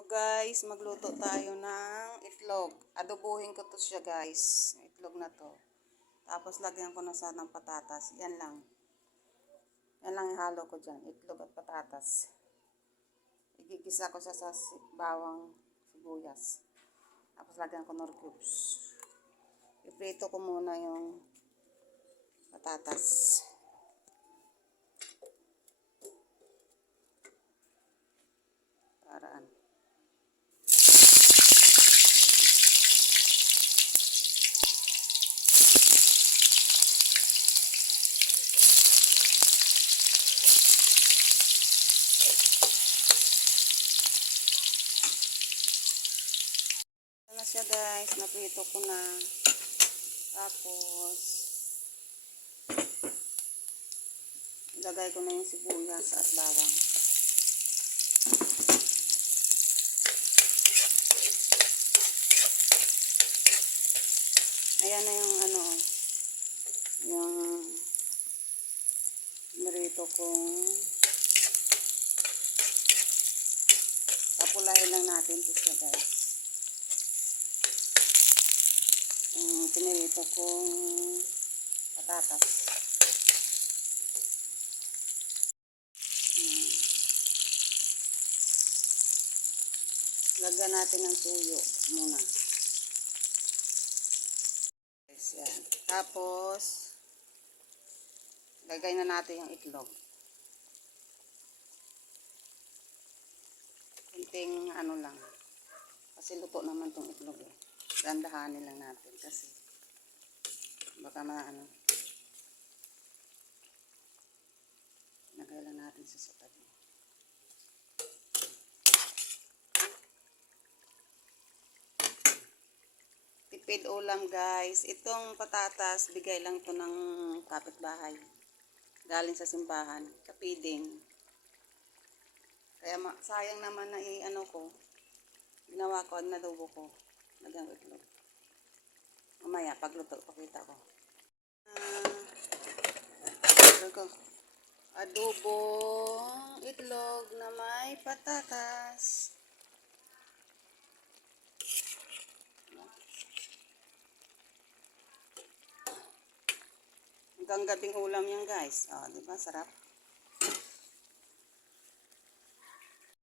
So guys, magluto tayo ng itlog. Adobuhin ko to siya guys. Itlog na to. Tapos lagyan ko na sana ng patatas. Yan lang. Yan lang ihalo ko dyan. Itlog at patatas. Igigisa ko sa bawang sibuyas. Tapos lagyan ko nor cubes. Iprito ko muna yung patatas. Paraan. Na siya guys, naprito ko na. Tapos ilagay ko na yung sibuyas at bawang. Ayan na yung yung narito kong papulahin lang natin ito siya guys. Yung pinirito kong patatas. Lagyan natin ng tuyo muna. Yan. Tapos lagay na natin yung itlog. Kunting lang. Kasi luto naman tong itlog eh. Dandahanin lang natin kasi baka lagay lang natin sa tabi. Tipid ulam guys. Itong patatas, bigay lang to ng kapitbahay. Galing sa simbahan. Kapiding. Kaya sayang naman na ginawa ko, nadubo ko. Lagyan ko itlog. Mamaya, pagluto, pakita ko. Adobong itlog na may patatas. Hanggang gabing ulam yan guys. Oh, di ba? Sarap.